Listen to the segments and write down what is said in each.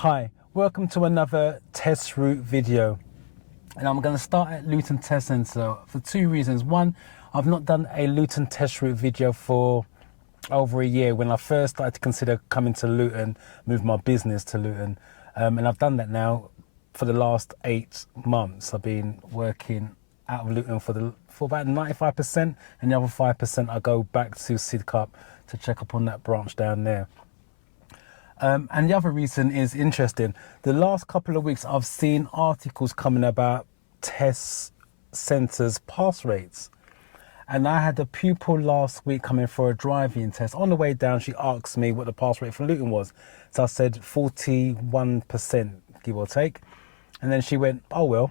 Hi, welcome to another test route video, and I'm going to start at Luton Test Centre for two reasons. One, I've not done a Luton test route video for over a year. When I first started to consider coming to Luton, move my business to Luton, and I've done that now for the last 8 months. I've been working out of Luton for about 95%, and the other 5% I go back to Sidcup to check up on that branch down there. And the other reason is interesting. The last couple of weeks, I've seen articles coming about test centres pass rates. And I had a pupil last week coming for a driving test. On the way down, she asked me what the pass rate for Luton was. So I said 41%, give or take. And then she went, oh, well.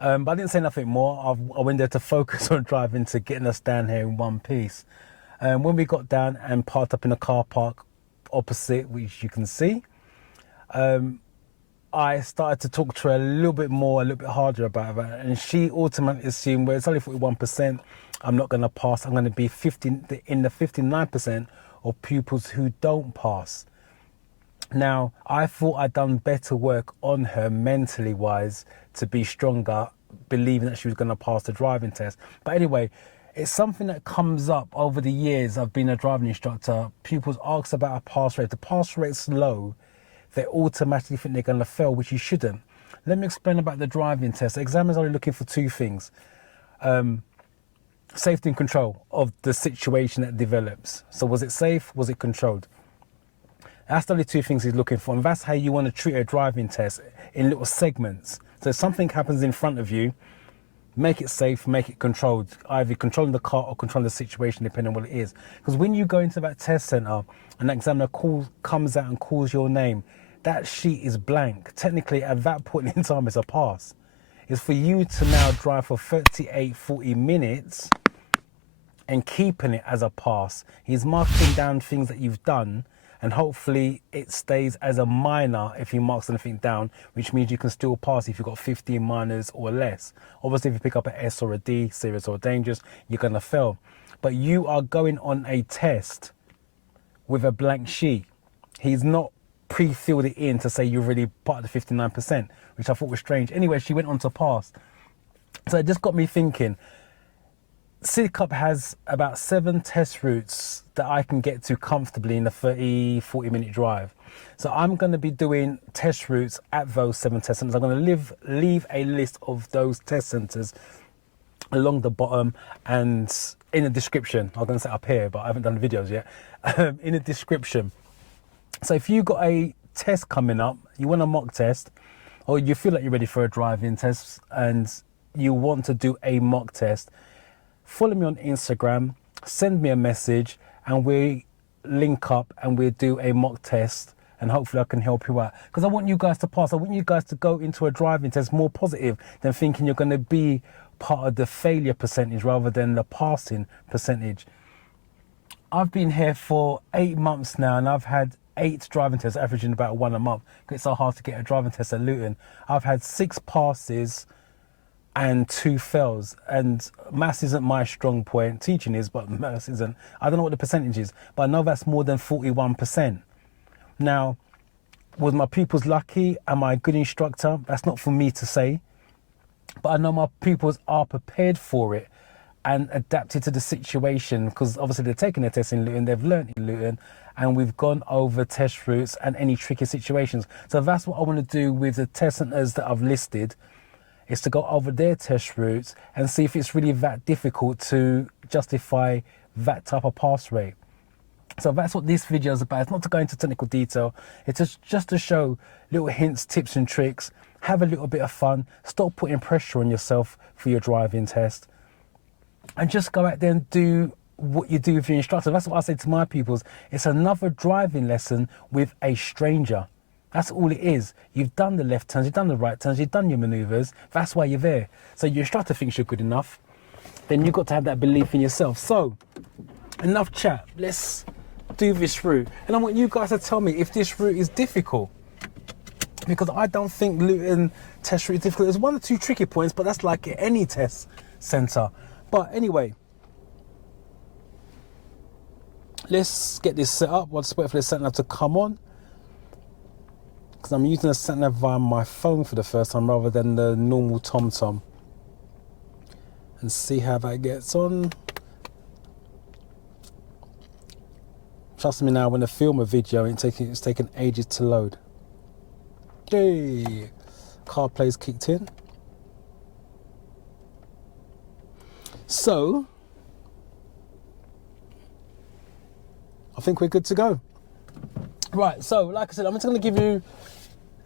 But I didn't say nothing more. I went there to focus on driving to getting us down here in one piece. When we got down and parked up in a car park opposite, which you can see, I started to talk to her a little bit harder about it, and she automatically assumed, well, it's only 41%, I'm not going to pass, I'm going to be in the 59% of pupils who don't pass. Now, I thought I'd done better work on her mentally wise to be stronger, believing that she was going to pass the driving test. But anyway, it's something that comes up over the years. I've been a driving instructor. Pupils ask about a pass rate. If the pass rate's low, they automatically think they're going to fail, which you shouldn't. Let me explain about the driving test. Examiners are looking for two things. Safety and control of the situation that develops. So was it safe? Was it controlled? That's the only two things he's looking for. And that's how you want to treat a driving test, in little segments. So if something happens in front of you, make it safe, make it controlled, either controlling the car or controlling the situation, depending on what it is. Because when you go into that test centre and the examiner comes out and calls your name, that sheet is blank. Technically, at that point in time, it's a pass. It's for you to now drive for 38, 40 minutes and keeping it as a pass. He's marking down things that you've done, and hopefully it stays as a minor if he marks anything down, which means you can still pass if you've got 15 minors or less. Obviously, if you pick up an S or a D, serious or dangerous, you're going to fail. But you are going on a test with a blank sheet. He's not pre-filled it in to say you're really part of the 59%, which I thought was strange. Anyway, she went on to pass. So it just got me thinking, Sidcup has about 7 test routes that I can get to comfortably in a 30, 40 minute drive. So I'm going to be doing test routes at those 7 test centres. I'm going to leave a list of those test centres along the bottom and in the description. I'm going to set up here, but I haven't done the videos yet. In the description. So if you've got a test coming up, you want a mock test, or you feel like you're ready for a driving test and you want to do a mock test, follow me on Instagram, send me a message, and we link up and we'll do a mock test, and hopefully I can help you out. Because I want you guys to pass. I want you guys to go into a driving test more positive than thinking you're going to be part of the failure percentage rather than the passing percentage. I've been here for 8 months now, and I've had 8 driving tests, averaging about 1 a month. It's so hard to get a driving test at Luton. I've had 6 passes and 2 fails, and maths isn't my strong point. Teaching is, but maths isn't. I don't know what the percentage is, but I know that's more than 41%. Now, was my pupils lucky? Am I a good instructor? That's not for me to say, but I know my pupils are prepared for it and adapted to the situation, because obviously they're taking their test in Luton, they've learned in Luton, and we've gone over test routes and any tricky situations. So that's what I want to do with the test centres that I've listed, is to go over their test routes and see if it's really that difficult to justify that type of pass rate. So that's what this video is about. It's not to go into technical detail. It's just to show little hints, tips and tricks. Have a little bit of fun. Stop putting pressure on yourself for your driving test. And just go out there and do what you do with your instructor. That's what I say to my pupils. It's another driving lesson with a stranger. That's all it is. You've done the left turns, you've done the right turns, you've done your manoeuvres. That's why you're there. So your instructor thinks you're good enough. Then you've got to have that belief in yourself. So, enough chat. Let's do this route. And I want you guys to tell me if this route is difficult. Because I don't think Luton test route is difficult. There's 1 or 2 tricky points, but that's like any test centre. But anyway, let's get this set up. I'll just wait for the centre to come on. because I'm using a sat-nav via my phone for the first time rather than the normal TomTom. And see how that gets on. Trust me now, when I film a video, it's taken ages to load. Yay! CarPlay's kicked in. So, I think we're good to go. Right, so like I said, I'm just going to give you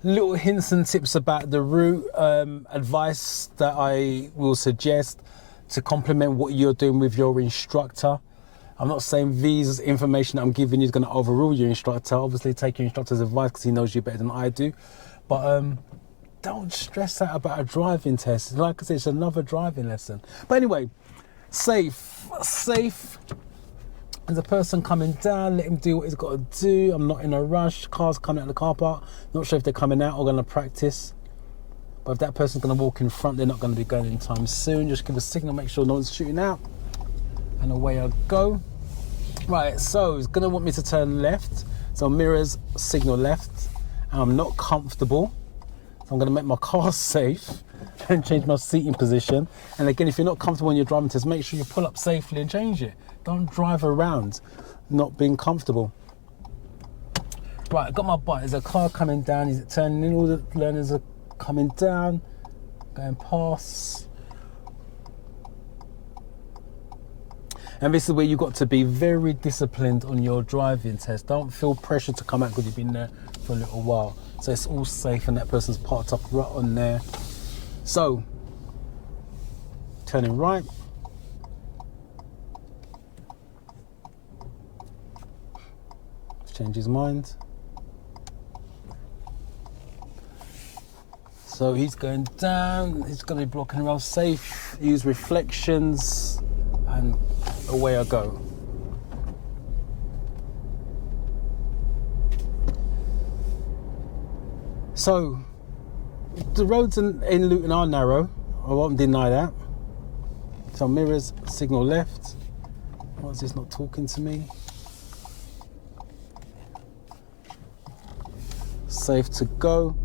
little hints and tips about the route, advice that I will suggest to complement what you're doing with your instructor. I'm not saying these information that I'm giving you is going to overrule your instructor. Obviously, take your instructor's advice because he knows you better than I do. But don't stress out about a driving test. Like I said, it's another driving lesson. But anyway, safe. There's a person coming down, let him do what he's got to do. I'm not in a rush. Cars coming out of the car park. Not sure if they're coming out or going to practice. But if that person's going to walk in front, they're not going to be going anytime soon. Just give a signal, make sure no one's shooting out. And away I go. Right, so he's going to want me to turn left. So mirrors, signal left. And I'm not comfortable. So I'm going to make my car safe and change my seating position. And again, if you're not comfortable in your driving test, make sure you pull up safely and change it. Don't drive around not being comfortable. Right, I've got my bike. There's a car coming down. Is it turning in? All the learners are coming down, going past. And this is where you've got to be very disciplined on your driving test. Don't feel pressure to come out because you've been there for a little while. So it's all safe and that person's parked up right on there. So, turning right. Change his mind. So he's going down, he's going to be blocking the road. Safe, use reflections, and away I go. So, the roads in Luton are narrow, I won't deny that. So mirrors, signal left. Why is this not talking to me? Safe to go.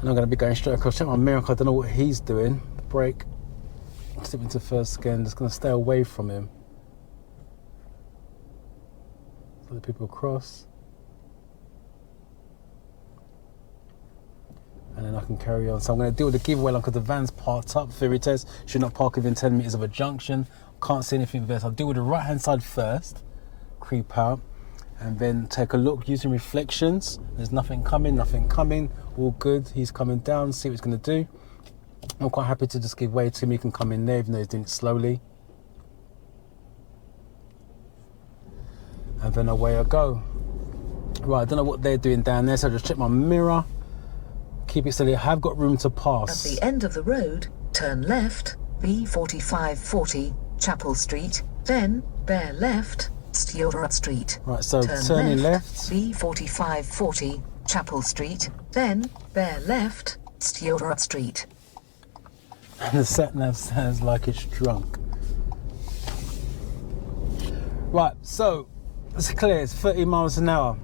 And I'm going to be going straight across. Check my mirror, I don't know what he's doing. Brake. Step into first again. Just going to stay away from him. So the people cross. And then I can carry on. So I'm going to deal with the giveaway line because the van's parked up. Theory test. Should not park within 10 meters of a junction. Can't see anything there. So I'll deal with the right hand side first. Creep out. And then take a look using reflections. There's nothing coming. All good. He's coming down. See what he's going to do. I'm quite happy to just give way to him. He can come in there even though he's doing it slowly. And then away I go. Right, I don't know what they're doing down there, so I just check my mirror. Keep it steady. I have got room to pass. At the end of the road, turn left, B4540, Chapel Street, then bear left, Stewart Street. Right, so turning left. B4540, Chapel Street, then bear left, Stewart Street. And the sat-nav sounds like it's drunk. Right, so it's clear, it's 30 miles an hour.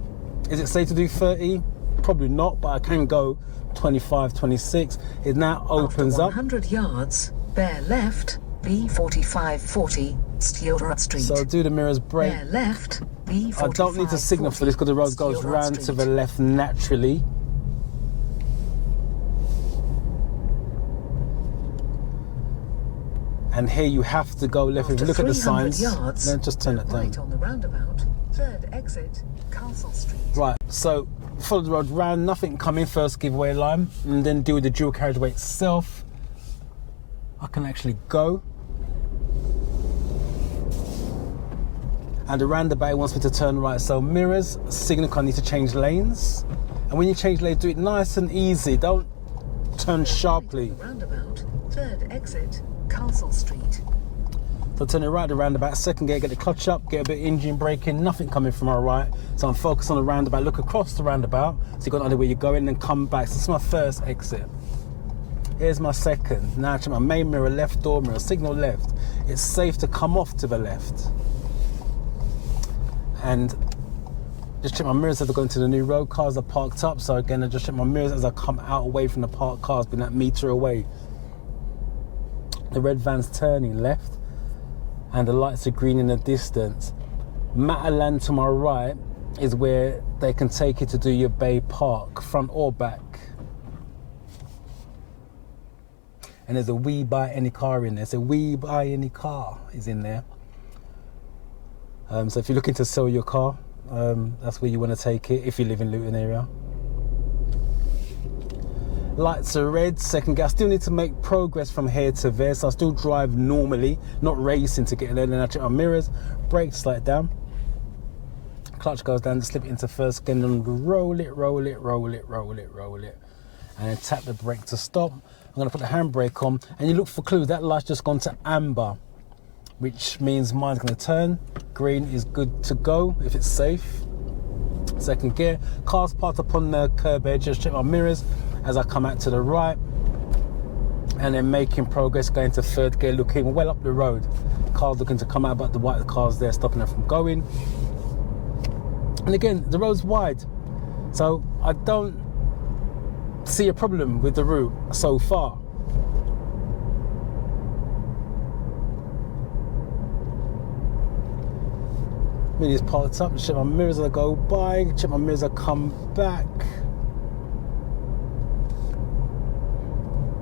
Is it safe to do 30? Probably not, but I can go 25, 26. It now opens After up. 100 yards, bear left, B4540, Stewart Street. So do the mirrors brake. Bear left, B4540. I don't need to signal for this because the road goes round to the left naturally. And here you have to go left. If you look at the signs, yards, then just turn it down. Right on the roundabout, third exit, Castle Street. Right, so follow the road round, nothing coming, first giveaway line, and then deal with the dual carriageway itself. I can actually go. And the roundabout wants me to turn right, so mirrors, signal, I need to change lanes. And when you change lanes, do it nice and easy, don't turn sharply. Roundabout, third exit, Castle Street. So turn it right, the roundabout, second gear, get the clutch up, get a bit of engine braking, nothing coming from our right. So I'm focused on the roundabout, look across the roundabout, so you've got an idea where you're going, then come back. So this is my first exit. Here's my second. Now I check my main mirror, left door mirror, signal left. It's safe to come off to the left. And Just check my mirrors as I go into the new road. Cars are parked up, so again I just check my mirrors as I come out away from the parked cars, being that metre away. The red van's turning left and the lights are green in the distance. Matalan to my right is where they can take you to do your bay park, front or back. And there's a we buy any car in there. So we buy any car is in there. So if you're looking to sell your car, that's where you want to take it if you live in Luton area. Lights are red, second gear. I still need to make progress from here to there, so I still drive normally, not racing to get there. Then I check my mirrors, brakes slide down, clutch goes down, slip it into first gear, and then roll it, roll it, roll it, roll it, roll it, and then tap the brake to stop. I'm going to put the handbrake on, and you look for clues. That light's just gone to amber, which means mine's going to turn. Green is good to go if it's safe. Second gear, car's parked upon the curb edge. Just check my mirrors as I come out to the right, and then making progress, going to third gear, looking well up the road. Car's looking to come out, but the white car's there stopping them from going. And again, the road's wide, so I don't see a problem with the route so far. Mini's parked up, check my mirrors as I go by, check my mirrors as I come back.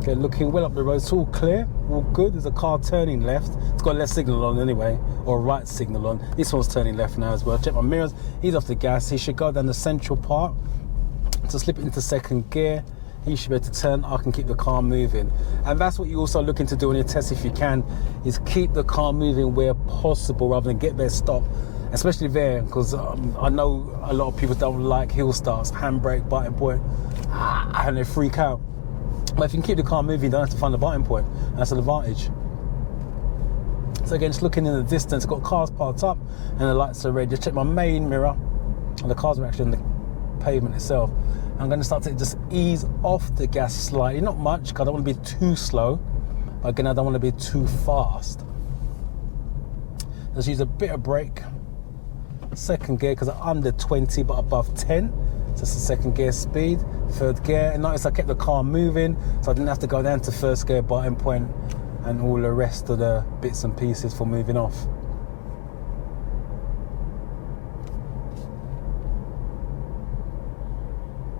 Okay, looking well up the road, it's all clear, all good. There's a car turning left, it's got a left signal on anyway, or a right signal on. This one's turning left now as well. Check my mirrors, he's off the gas, he should go down the central part to slip it into second gear. He should be able to turn, I can keep the car moving. And that's what you're also looking to do on your test if you can, is keep the car moving where possible rather than get there, stop. Especially there, because I know a lot of people don't like hill starts, handbrake, biting point, and they freak out. But if you can keep the car moving, you don't have to find the biting point. That's an advantage. So again, just looking in the distance, got cars parked up and the lights are red. Just check my main mirror, and the cars are actually on the pavement itself. I'm going to start to just ease off the gas slightly, not much, because I don't want to be too slow, but again, I don't want to be too fast. Just use a bit of brake. Second gear, because I'm under 20 but above 10, so it's the second gear speed. Third gear, and notice I kept the car moving, so I didn't have to go down to first gear, biting point, and all the rest of the bits and pieces for moving off.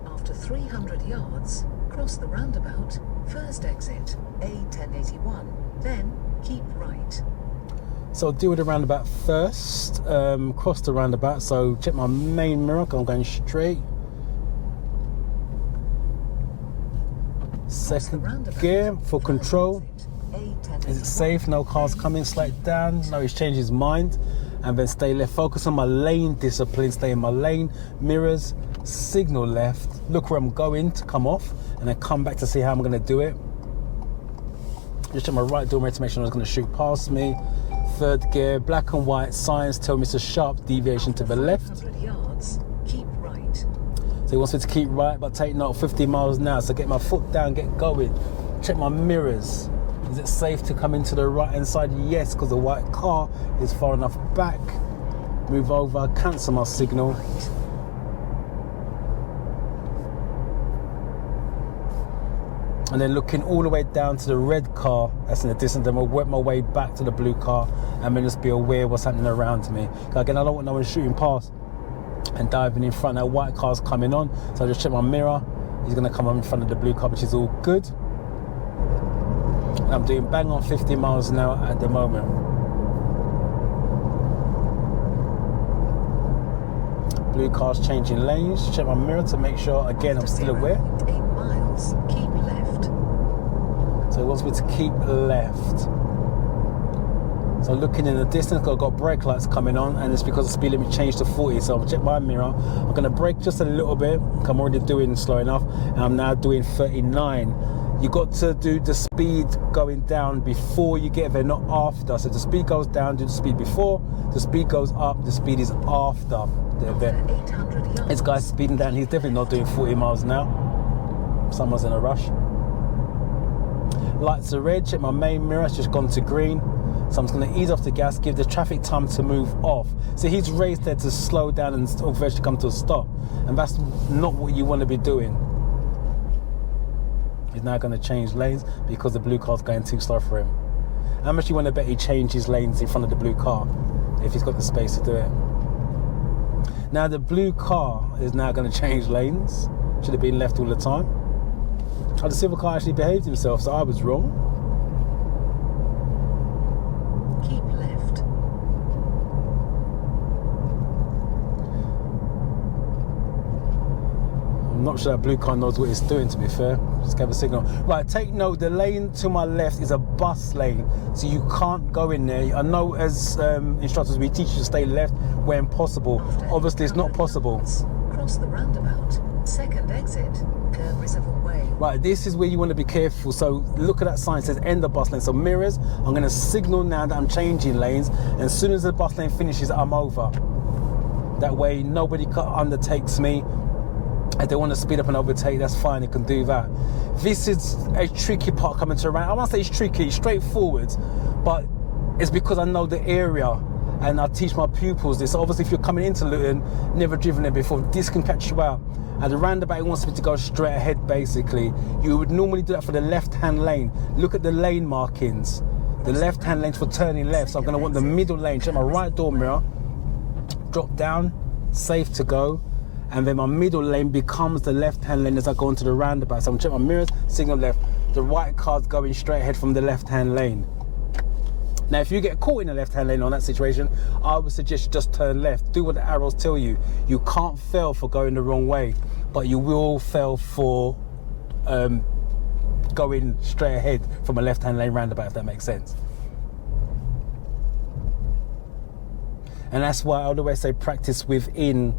After 300 yards, cross the roundabout, first exit, A1081, then keep right. So I'll deal with the roundabout first, cross the roundabout, so check my main mirror, I'm going straight. Second gear for control. Is it safe? No cars coming, slide down. No, he's changed his mind. And then stay left, focus on my lane discipline, stay in my lane, mirrors, signal left, look where I'm going to come off, and then come back to see how I'm going to do it. Just check my right door mirror to make sure no one's going to shoot past me. Third gear, black and white signs tell me it's a sharp deviation to the left. Yards, keep right. So he wants me to keep right, but take note 50 miles an hour. So get my foot down, get going. Check my mirrors. Is it safe to come into the right hand side? Yes, because the white car is far enough back. Move over, cancel my signal. And then looking all the way down to the red car that's in the distance, then we'll work my way back to the blue car and then just be aware what's happening around me. Again, I don't want no one shooting past and diving in front. That white car's coming on, so I just check my mirror. He's going to come on in front of the blue car, which is all good. And I'm doing bang on 50 miles an hour at the moment. Blue car's changing lanes. Check my mirror to make sure, again, I'm still aware. 8 miles, keep left. So it wants me to keep left. So looking in the distance, I've got brake lights coming on, and it's because the speed limit changed to 40. So I'll check my mirror. I'm going to brake just a little bit. I'm already doing slow enough, and I'm now doing 39. You got to do the speed going down before you get there, not after. So the speed goes down, do the speed before. The speed goes up, the speed is after. This guy's speeding down. He's definitely not doing 40 miles an hour. Someone's in a rush. Lights are red. Check my main mirror. It's just gone to green. So I'm just going to ease off the gas, give the traffic time to move off. So he's raised there to slow down and eventually come to a stop. And that's not what you want to be doing. He's now going to change lanes because the blue car's going too slow for him. How much you want to bet he changes lanes in front of the blue car if he's got the space to do it? Now the blue car is now going to change lanes. Should have been left all the time. Oh, the silver car actually behaved himself, so I was wrong. Keep left. I'm not sure that blue car knows what it's doing, to be fair. Just gave a signal. Right, take note, the lane to my left is a bus lane, so you can't go in there. I know as instructors we teach you to stay left when possible. Obviously it's not possible. Cross the roundabout. Second exit. Curb reservoir way. Right, this is where you want to be careful. So look at that sign, it says end the bus lane. So mirrors, I'm going to signal now that I'm changing lanes, and as soon as the bus lane finishes, I'm over. That way nobody undertakes me. If they want to speed up and overtake, that's fine, they can do that. This is a tricky part coming to around. I won't say it's tricky, it's straightforward, but it's because I know the area and I teach my pupils this. So obviously if you're coming into Luton, never driven there before, this can catch you out. At the roundabout, it wants me to go straight ahead basically. You would normally do that for the left-hand lane. Look at the lane markings. The left-hand lane's for turning left, so I'm going to want the middle lane. Check my right door mirror, drop down, safe to go. And then my middle lane becomes the left-hand lane as I go into the roundabout. So I'm checking my mirrors, signal left. The right car's going straight ahead from the left-hand lane. Now, if you get caught in the left-hand lane on that situation, I would suggest you just turn left. Do what the arrows tell you. You can't fail for going the wrong way, but you will fail for going straight ahead from a left-hand lane roundabout, if that makes sense. And that's why I always say practice within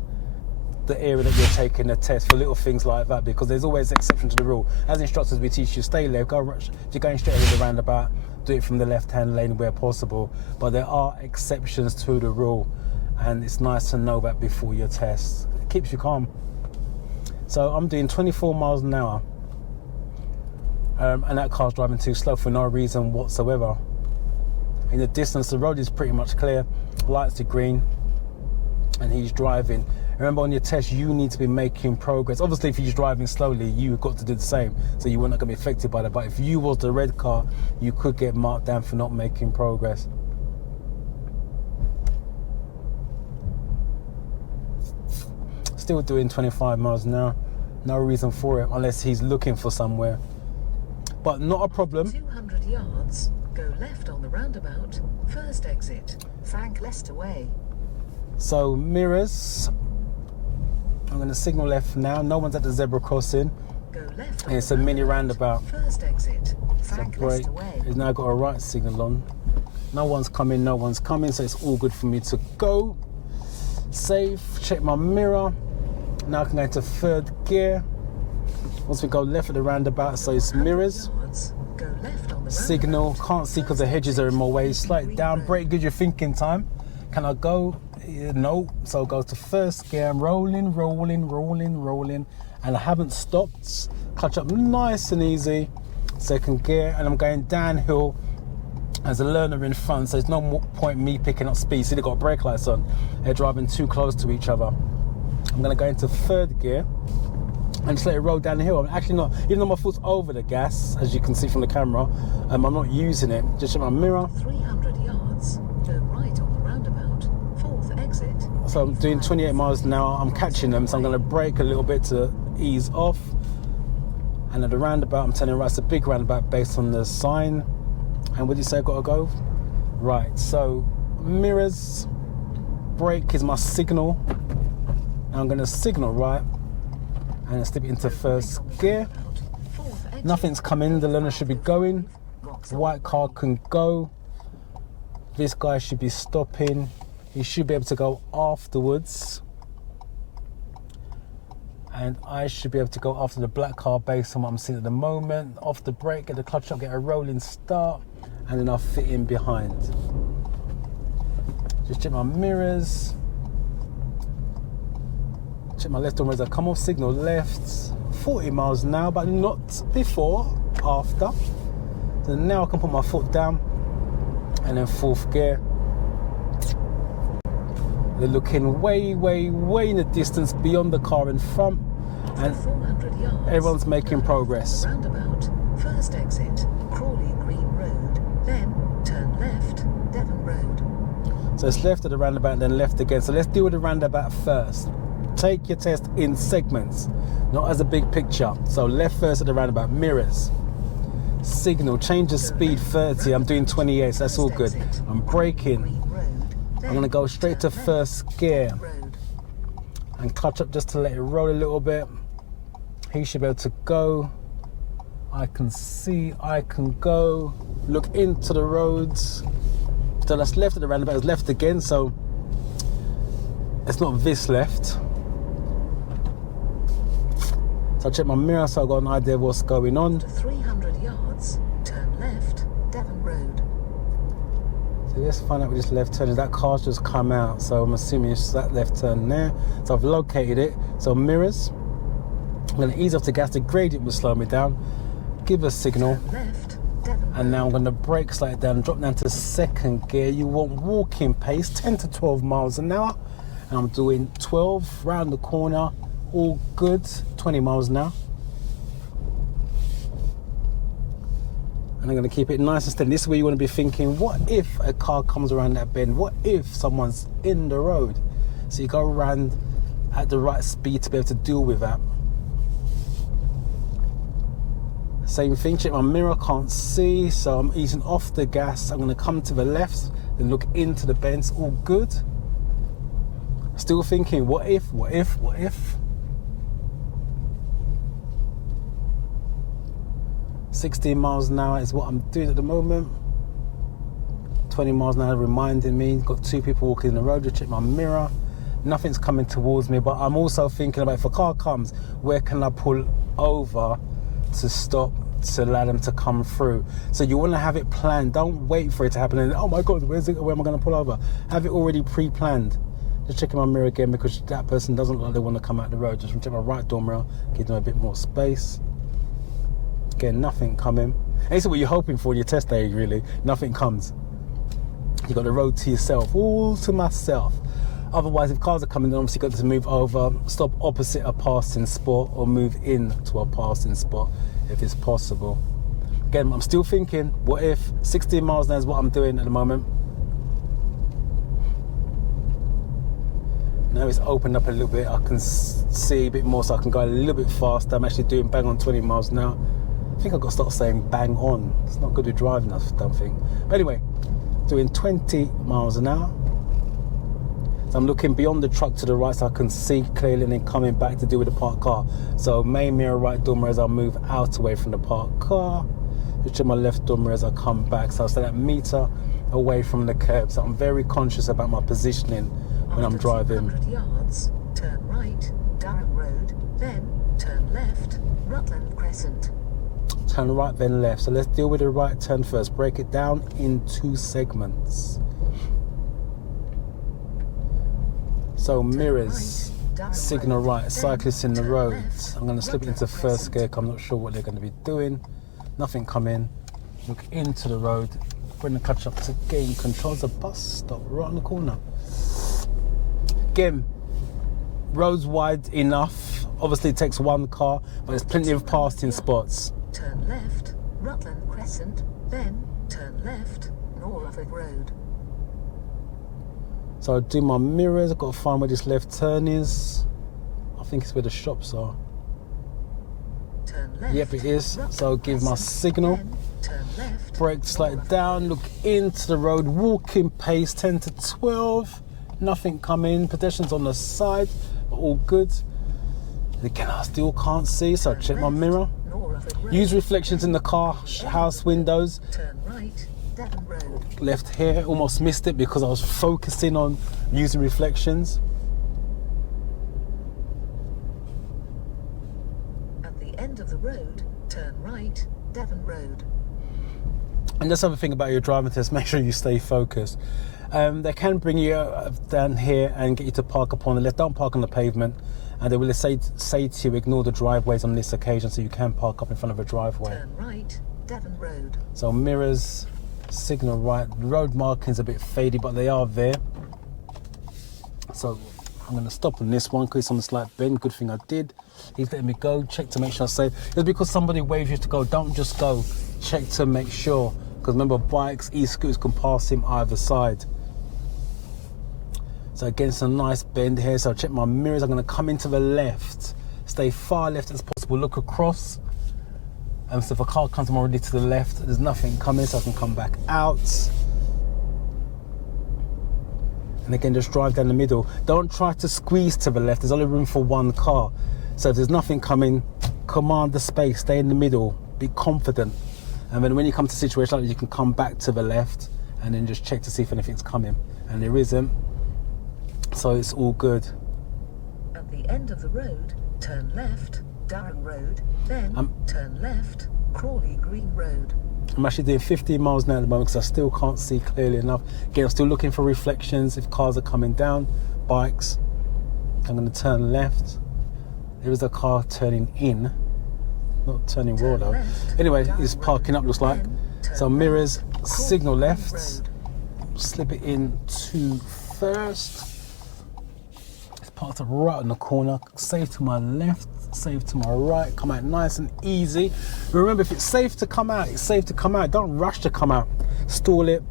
the area that you're taking the test for little things like that, because there's always an exception to the rule. As instructors, we teach you stay left, go. If you're going straight into the roundabout, do it from the left-hand lane where possible. But there are exceptions to the rule, and it's nice to know that before your test. It keeps you calm. So I'm doing 24 miles an hour, and that car's driving too slow for no reason whatsoever. In the distance, the road is pretty much clear. Lights are green, and he's driving. Remember, on your test, you need to be making progress. Obviously, if you're driving slowly, you've got to do the same. So you were not going to be affected by that. But if you was the red car, you could get marked down for not making progress. Still doing 25 miles an hour. No reason for it, unless he's looking for somewhere. But not a problem. 200 yards. Go left on the roundabout. First exit. Frank Leicester Way. So mirrors. I'm going to signal left now. No one's at the zebra crossing. Go left. And it's a mini roundabout. First exit. So Frank brake. Leicester Way. He's now got a right signal on. No one's coming, so it's all good for me to go. Safe. Check my mirror. Now I can go into third gear. Once we go left at the roundabout, so it's mirrors. Go left on the Signal. Can't see because the hedges are in my way. Slight down. Brake gives you thinking time. Can I go? No. So go to first gear. I'm rolling, and I haven't stopped. Clutch up nice and easy. Second gear, and I'm going downhill as a learner in front, so there's no more point me picking up speed. See, they've got brake lights on. They're driving too close to each other. I'm going to go into third gear and just let it roll down the hill. I'm actually not, even though my foot's over the gas, as you can see from the camera, I'm not using it. Just check my mirror. 300 yards. Go right on the roundabout. Fourth exit. So I'm doing 28 miles an hour. I'm catching them, so I'm going to brake a little bit to ease off. And at the roundabout, I'm telling you, right, it's a big roundabout based on the sign. And what do you say I've got to go? Right, so mirrors, brake is my signal. I'm going to signal right and slip into first gear. Nothing's coming, the learner should be going. The white car can go. This guy should be stopping. He should be able to go afterwards. And I should be able to go after the black car based on what I'm seeing at the moment. Off the brake, get the clutch up, get a rolling start, and then I'll fit in behind. Just check my mirrors. Check my left door as I come off, signal left. 40 miles an hour, but not before, after. So now I can put my foot down and then fourth gear. They're looking way in the distance beyond the car in front, and 400 yards, everyone's making progress. Roundabout, first exit, Crawley Green Road, then turn left, Devon Road. So it's left at the roundabout and then left again. So let's deal with the roundabout first. Take your test in segments, not as a big picture. So left first at the roundabout, mirrors. Signal, change the speed 30, I'm doing 28, so that's all good. I'm braking. I'm going to go straight to first gear and clutch up just to let it roll a little bit. He should be able to go. I can see, I can go. Look into the roads. So that's left at the roundabout, it's left again, so it's not this left. So I check my mirror so I've got an idea of what's going on. After 300 yards, turn left, Devon Road. So let's find out where this left turn is. That car's just come out, so I'm assuming it's that left turn there. So I've located it. So mirrors. I'm going to ease off the gas. The gradient will slow me down. Give a signal. Turn left, Devon Road. And now I'm going to brake, slide it down, drop down to second gear. You want walking pace, 10 to 12 miles an hour. And I'm doing 12 round the corner. All good. 20 miles an hour. And I'm going to keep it nice and steady. This is where you want to be thinking, what if a car comes around that bend? What if someone's in the road? So you go around at the right speed to be able to deal with that. Same thing, check my mirror, can't see, so I'm easing off the gas. I'm going to come to the left, then look into the bends, all good. Still thinking, what if? 16 miles an hour is what I'm doing at the moment. 20 miles an hour reminding me. Got two people walking in the road. Just check my mirror. Nothing's coming towards me, but I'm also thinking about if a car comes, where can I pull over to stop to allow them to come through? So you want to have it planned. Don't wait for it to happen and oh my God, where am I going to pull over? Have it already pre-planned. Just checking my mirror again because that person doesn't look like they want to come out the road. Just check my right door mirror, give them a bit more space. Again, nothing coming. And this is what you're hoping for in your test day, really. Nothing comes. You got the road to yourself, all to myself. Otherwise, if cars are coming, then obviously you've got to move over, stop opposite a passing spot, or move in to a passing spot if it's possible. Again, I'm still thinking, what if 16 miles an hour is what I'm doing at the moment? Now it's opened up a little bit. I can see a bit more, so I can go a little bit faster. I'm actually doing bang on 20 miles now. I think I've got to start saying bang on. It's not good with driving, I don't think. But anyway, doing 20 miles an hour. So I'm looking beyond the truck to the right so I can see clearly and then coming back to deal with the parked car. So main mirror, right door mirror as I move out away from the parked car. Just check my left door mirror as I come back. So I'll stay that meter away from the curb. So I'm very conscious about my positioning when I'm driving. 200 yards, turn right, Durham Road, then turn left, Rutland Crescent. Turn right, then left. So let's deal with the right turn first. Break it down in 2 segments. So mirrors, signal right, cyclists in the road. I'm going to slip it into first gear. I'm not sure what they're going to be doing. Nothing coming. Look into the road. Bring the clutch up to gain control. There's a bus stop right on the corner. Again, road's wide enough. Obviously it takes one car, but there's plenty of passing spots. Turn left, Rutland Crescent, then turn left, Norfolk Road. So I do my mirrors. I've got to find where this left turn is. I think it's where the shops are. Turn left. Yep, it is. So I'll give my signal. Then turn left. Brake, slide it down, look into the road, walking pace, 10 to 12. Nothing coming. Pedestrians on the side, all good. Again, I still can't see, so I check my mirror. Use reflections in the car, house windows. Turn right, Devon Road. Left here, almost missed it because I was focusing on using reflections. At the end of the road, turn right, Devon Road. And that's the other thing about your driving test, make sure you stay focused. They can bring you down here and get you to park upon the left. Don't park on the pavement. And they will say to you, ignore the driveways on this occasion so you can park up in front of a driveway. Turn right, Devon Road. So mirrors, signal right. Road markings a bit faded, but they are there. So I'm going to stop on this one because it's on the slight bend. Good thing I did. He's letting me go. Check to make sure I say. It's because somebody waves you to go. Don't just go. Check to make sure. Because remember, bikes, e-scooters can pass him either side. So again, it's a nice bend here. So I'll check my mirrors. I'm going to come into the left. Stay far left as possible. Look across. So if a car comes already to the left, there's nothing coming, so I can come back out. And again, just drive down the middle. Don't try to squeeze to the left. There's only room for one car. So if there's nothing coming, command the space. Stay in the middle. Be confident. And then when you come to a situation like that, you can come back to the left and then just check to see if anything's coming. And there isn't. So it's all good. At the end of the road, turn left, Durham Road, then turn left, Crawley Green Road. I'm actually doing 15 miles an hour at the moment because I still can't see clearly enough. Again, I'm still looking for reflections if cars are coming down, bikes. I'm going to turn left. There is a car turning in, not turning raw though. Anyway, it's parking up, looks like. So mirrors, signal left, slip it in to first. It's parked up right on the corner, save to my left, save to my right, come out nice and easy. Remember, if it's safe to come out, it's safe to come out. Don't rush to come out. Stall it,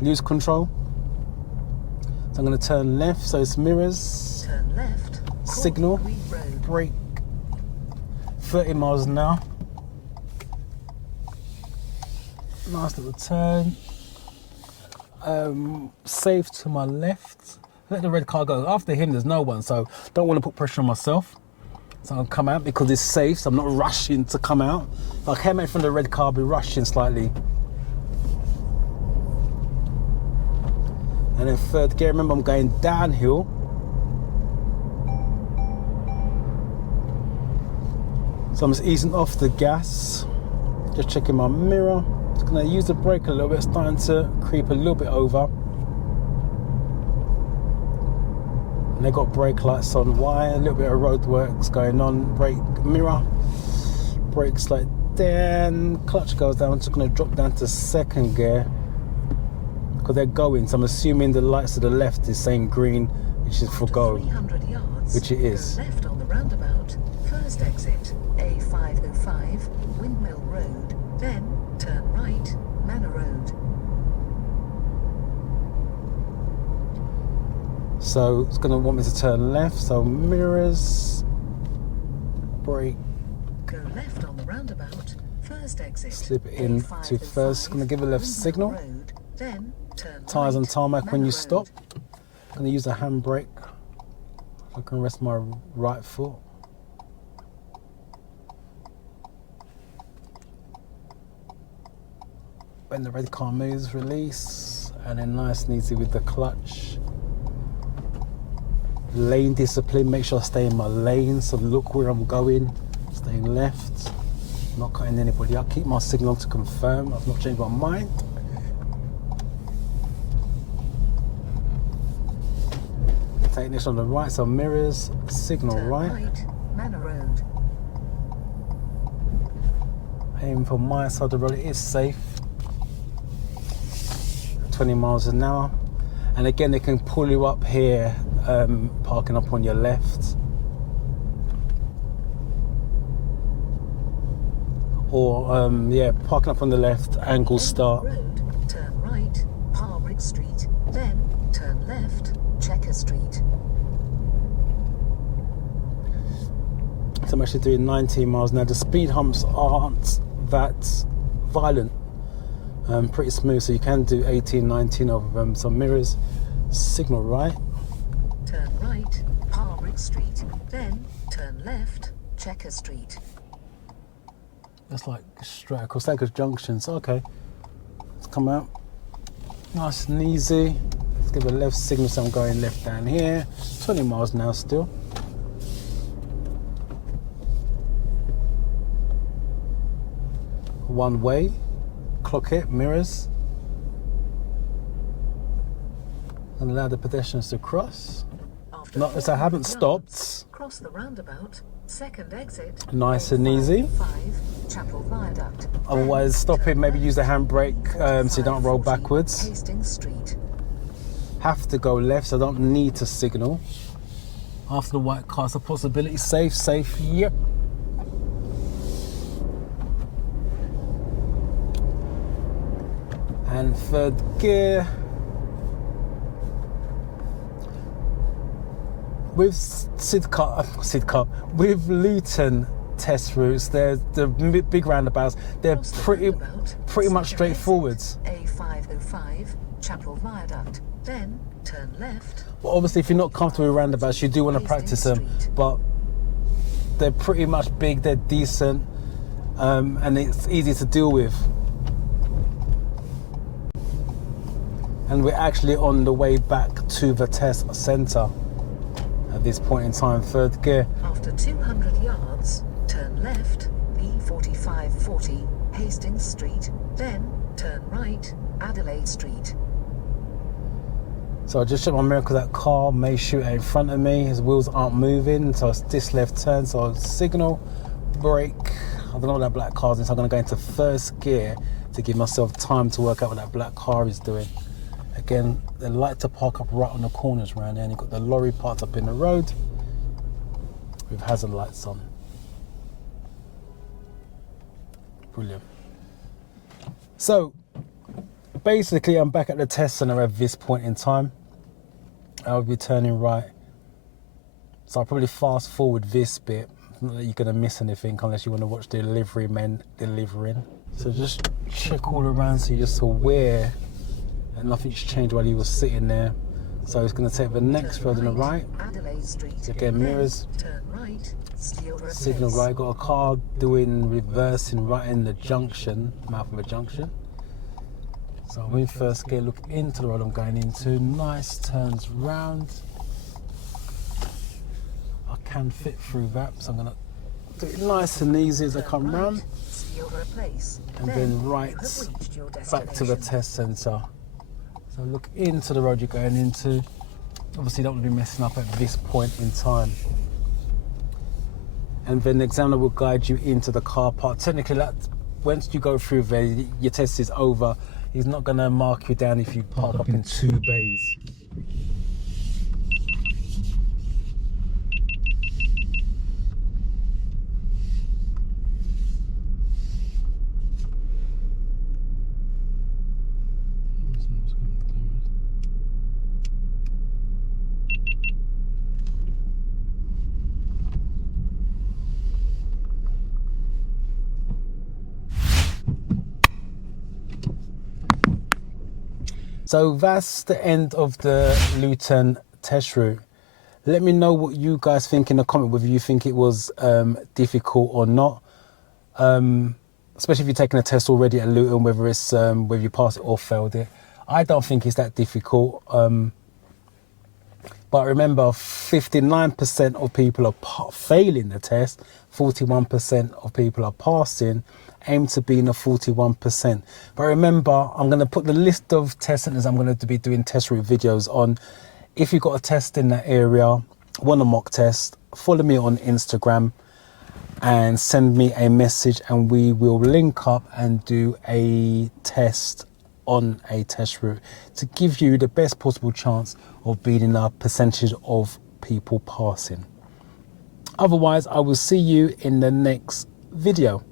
lose control. So I'm going to turn left, so it's mirrors, turn left, signal, brake, 30 miles an hour. Nice little turn. Save to my left. Let the red car go. After him, there's no one, so don't want to put pressure on myself. So I'll come out because it's safe, so I'm not rushing to come out. If I came out from the red car, I'll be rushing slightly. And then third gear, remember I'm going downhill. So I'm just easing off the gas. Just checking my mirror. Just gonna use the brake a little bit, starting to creep a little bit over. And they got brake lights on wire, a little bit of road works going on. Brake mirror, brakes like then, clutch goes down. I'm just gonna drop down to second gear because they're going. So I'm assuming the lights to the left is saying green, which is for go, 300 yards, which it is. go left on the roundabout, first exit, A505, Windmill Road, then turn right, Manor Road. So it's going to want me to turn left, so mirrors, brake, go left on the roundabout, first exit, slip it in to first. Going to give a left signal. Road, then turn Tyres on right, tarmac when Manor you stop. Road. Going to use the handbrake. I can rest my right foot. When the red car moves, release, and then nice and easy with the clutch. Lane discipline, make sure I stay in my lane, so look where I'm going, staying left, not cutting anybody up, keep my signal to confirm, I've not changed my mind. Taking this on the right, so mirrors, signal Turn right. Manor Road. Aim for my side of the road, it is safe. 20 miles an hour. And again, they can pull you up here, parking up on your left. Or, yeah, parking up on the left, angle start. Road, turn right, Palbrick Street, then turn left, Checker Street. So I'm actually doing 19 miles now. The speed humps aren't that violent. Pretty smooth, so you can do 18, 19 of them. So mirrors, signal right. Turn right, Palbrick Street, then turn left, Checker Street. That's like straight across, that goes junctions. Okay, let's come out. Nice and easy. Let's give a left signal, so I'm going left down here. 20 miles now still. One way. Clock it, mirrors. And allow the pedestrians to cross. Notice I haven't stopped. Cross the roundabout, second exit. Nice and easy. 5 Chapel Viaduct. Otherwise, stop it, maybe use the handbrake so you don't roll 4540 backwards. Hastings Street. Have to go left, so I don't need to signal. After the white car, it's a possibility. Safe, yep. And third gear. With Sidcup, with Luton test routes, there's the big roundabouts. They're pretty much straightforward. A505 Chapel Viaduct. Then turn left. Well, obviously, if you're not comfortable with roundabouts, you do want to practice them. But they're pretty much big. They're decent, and it's easy to deal with. And we're actually on the way back to the test centre at this point in time. Third gear. After 200 yards, turn left, B4540 Hastings Street, then turn right, Adelaide Street. So I just checked my mirror because that car may shoot in front of me. His wheels aren't moving, so it's this left turn. So I'll signal, brake. I don't know what that black car's in, so I'm going to go into first gear to give myself time to work out what that black car is doing. Again, they like to park up right on the corners around there, and you've got the lorry parked up in the road with hazard lights on. Brilliant. So basically, I'm back at the test centre at this point in time. I'll be turning right. So I'll probably fast forward this bit. Not that you're going to miss anything unless you want to watch the delivery men delivering. So just check all around so you're just aware that nothing's changed while you were sitting there. So it's going to take the next road on the right. Adelaide Street. Again, mirrors. Turn right, Signal right. Got a car doing reversing right in the junction, mouth of a junction. So I'm in first gear, look into the road I'm going into. Nice turns round. I can fit through that, so I'm going to do it nice and easy as I come round. And then right back to the test centre. So look into the road you're going into. Obviously, you don't want to be messing up at this point in time. And then the examiner will guide you into the car park. Technically, once you go through there, your test is over. He's not going to mark you down if you park up in 2 bays. So that's the end of the Luton test route. Let me know what you guys think in the comment, whether you think it was difficult or not. Especially if you're taking a test already at Luton, whether it's whether you passed it or failed it. I don't think it's that difficult. But remember, 59% of people are failing the test, 41% of people are passing. Aim to be in the 41%. But remember, I'm going to put the list of test centres I'm going to be doing test route videos on. If you've got a test in that area, want a mock test, follow me on Instagram and send me a message, and we will link up and do a test on a test route to give you the best possible chance of beating a percentage of people passing. Otherwise, I will see you in the next video.